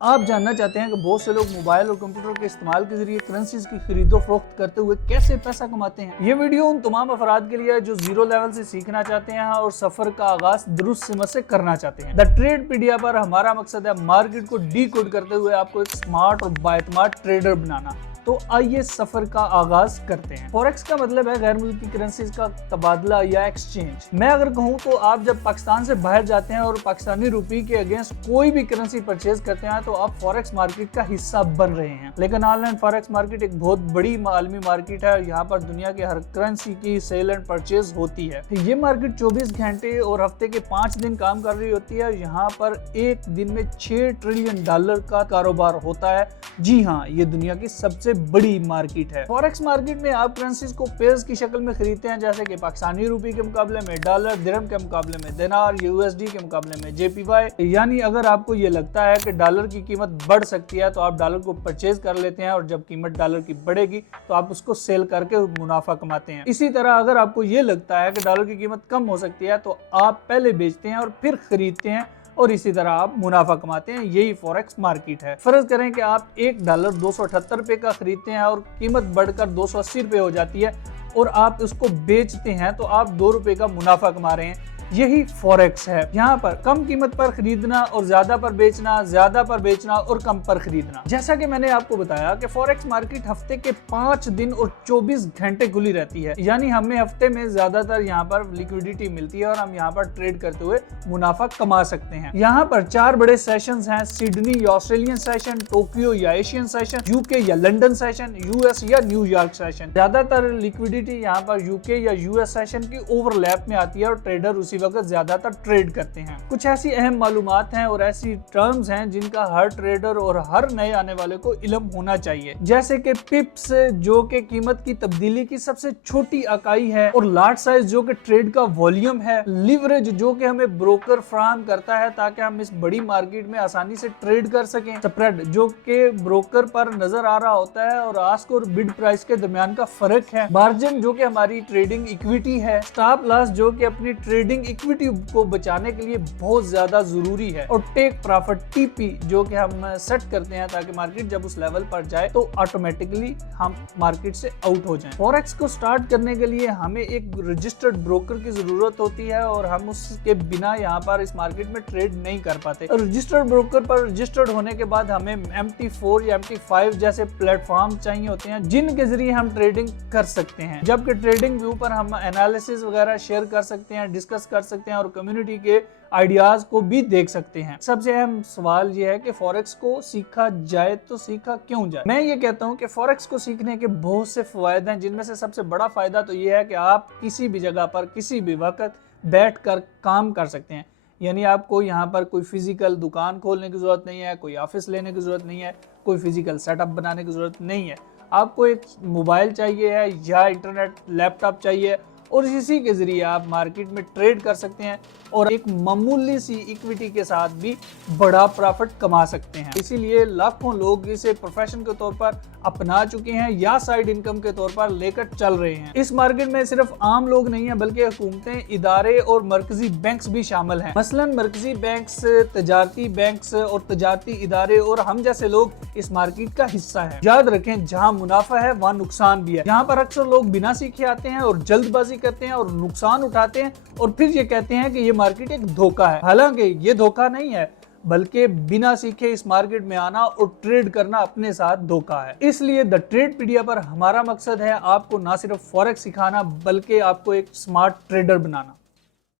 आप जानना चाहते हैं कि बहुत से लोग मोबाइल और कंप्यूटर के इस्तेमाल के जरिए करेंसीज की खरीदो फरोख्त करते हुए कैसे पैसा कमाते हैं। ये वीडियो उन तमाम अफराद के लिए है जो जीरो लेवल से सीखना चाहते हैं और सफर का आगाज दुरुस्त सिमत से करना चाहते हैं। द ट्रेडपीडिया पर हमारा मकसद है मार्केट को डी कोड करते हुए आपको एक स्मार्ट और बाएतमाद ट्रेडर बनाना। तो आइए सफर का आगाज करते हैं। फॉरेक्स का मतलब है गैर मुल्की करेंसीज का तबादला या एक्सचेंज। मैं अगर कहूँ तो आप जब पाकिस्तान से बाहर जाते हैं और पाकिस्तानी रुपये के अगेंस्ट कोई भी करेंसी परचेज करते हैं तो आप फॉरेक्स मार्केट का हिस्सा बन रहे हैं। लेकिन ऑनलाइन फॉरेक्स मार्केट एक बहुत बड़ी आलमी मार्केट है। यहाँ पर दुनिया के हर करेंसी की सेल एंड परचेज होती है। ये मार्केट 24 घंटे और हफ्ते के 5 दिन काम कर रही होती है। यहाँ पर एक दिन में $6 ट्रिलियन का कारोबार होता है। जी हाँ, ये दुनिया की सबसे बड़ी मार्केट है। फॉरेक्स मार्केट में आप करेंसीज को पेयर्स की शक्ल में खरीदते हैं, जैसे कि पाकिस्तानी रुपये के मुकाबले में डॉलर, दिरहम के मुकाबले में दिनार, यूएसडी के मुकाबले में जेपीवाई। यानी अगर आपको ये लगता है कि डॉलर की कीमत बढ़ सकती है तो आप डॉलर को परचेज कर लेते हैं और जब कीमत डॉलर की बढ़ेगी तो आप उसको सेल करके मुनाफा कमाते हैं। इसी तरह अगर आपको ये लगता है कि डॉलर की कीमत कम हो सकती है तो आप पहले बेचते हैं और फिर खरीदते हैं और इसी तरह आप मुनाफा कमाते हैं। यही फॉरेक्स मार्केट है। फर्ज करें कि आप $1 278 का खरीदते हैं और कीमत बढ़कर $280 हो जाती है और आप उसको बेचते हैं तो आप $2 का मुनाफा कमा रहे हैं। यही फॉरेक्स है। यहाँ पर कम कीमत पर खरीदना और ज्यादा पर बेचना, ज्यादा पर बेचना और कम पर खरीदना। जैसा कि मैंने आपको बताया कि फॉरेक्स मार्केट हफ्ते के 5 दिन और 24 घंटे खुली रहती है। यानी हमें हफ्ते में ज्यादातर यहाँ पर लिक्विडिटी मिलती है और हम यहाँ पर ट्रेड करते हुए मुनाफा कमा सकते हैं। यहाँ पर 4 बड़े सेशंस हैं: सिडनी या ऑस्ट्रेलियन सेशन, टोक्यो या एशियन सेशन, यूके या लंदन सेशन, यूएस या न्यूयॉर्क सेशन। ज्यादातर लिक्विडिटी यहाँ पर यूके या यूएस सेशन की ओवरलैप में आती है और ट्रेडर उसी वक्त ज्यादातर ट्रेड करते हैं। कुछ ऐसी अहम मालूमात हैं और ऐसी टर्म्स हैं जिनका हर ट्रेडर और हर नए आने वाले को इल्म होना चाहिए, जैसे कि पिप्स जो कि कीमत की तब्दीली की सबसे छोटी इकाई है, और लॉट साइज जो कि ट्रेड का वॉल्यूम है, लिवरेज जो कि हमें ब्रोकर फराहम करता है ताकि हम इस बड़ी मार्केट में आसानी से ट्रेड कर सकें, स्प्रेड जो कि ब्रोकर पर नजर आ रहा होता है और आस्क और बिड प्राइस के दरमियान का फर्क है, मार्जिन जो कि हमारी ट्रेडिंग इक्विटी है, स्टॉप लॉस जो कि अपनी ट्रेडिंग इक्विटी को बचाने के लिए बहुत ज्यादा जरूरी है, और टेक प्रॉफिट टीपी जो कि हम सेट करते हैं ताकि मार्केट जब उस लेवल पर जाए तो ऑटोमेटिकली हम मार्केट से आउट हो जाएं। फॉरेक्स को स्टार्ट करने के लिए हमें एक रजिस्टर्ड ब्रोकर की जरूरत होती है और हम उसके बिना यहाँ पर इस मार्केट में ट्रेड नहीं कर पाते। रजिस्टर्ड ब्रोकर पर रजिस्टर्ड होने के बाद हमें MT4 या MT5 जैसे प्लेटफॉर्म चाहिए होते हैं जिनके जरिए हम ट्रेडिंग कर सकते हैं, जबकि ट्रेडिंग व्यू पर हम एनालिसिस वगैरह शेयर कर सकते हैं, डिस्कस कर सकते हैं और कम्युनिटी के आइडियाज को भी देख सकते हैं। सबसे अहम सवाल यह है कि फॉरेक्स को सीखा जाए तो सीखा क्यों जाए। मैं ये कहता हूँ कि फॉरेक्स को सीखने के बहुत से फायदे हैं, जिनमें से सबसे बड़ा फायदा तो यह है कि आप किसी भी जगह पर किसी भी वक्त बैठकर काम कर सकते हैं। यानी आपको यहाँ पर कोई फिजिकल दुकान खोलने की जरूरत नहीं है, कोई ऑफिस लेने की जरूरत नहीं है, कोई फिजिकल सेटअप बनाने की जरूरत नहीं है। आपको एक मोबाइल चाहिए है या इंटरनेट लैपटॉप चाहिए और इसी के जरिए आप मार्केट में ट्रेड कर सकते हैं और एक मामूली सी इक्विटी के साथ भी बड़ा प्रॉफिट कमा सकते हैं। इसीलिए लाखों लोग इसे प्रोफेशन के तौर पर अपना चुके हैं या साइड इनकम के तौर पर लेकर चल रहे हैं। इस मार्केट में सिर्फ आम लोग नहीं है बल्कि हुकूमतें, इदारे और मरकजी बैंक्स भी शामिल हैं। मसलन मरकजी बैंक्स, तजारती बैंक्स और तजारती इदारे और हम जैसे लोग इस मार्केट का हिस्सा है। याद रखें, जहाँ मुनाफा है वहाँ नुकसान भी है। यहाँ पर अक्सर लोग बिना सीखे आते हैं और जल्दबाजी करते हैं और नुकसान उठाते हैं और फिर ये कहते हैं कि ये मार्केट एक धोखा है। हालांकि ये धोखा नहीं है, बल्कि बिना सीखे इस मार्केट में आना और ट्रेड करना अपने साथ धोखा है। इसलिए द ट्रेडपीडिया पर हमारा मकसद है आपको ना सिर्फ फॉरेक्स सिखाना बल्कि आपको एक स्मार्ट ट्रेडर बनाना।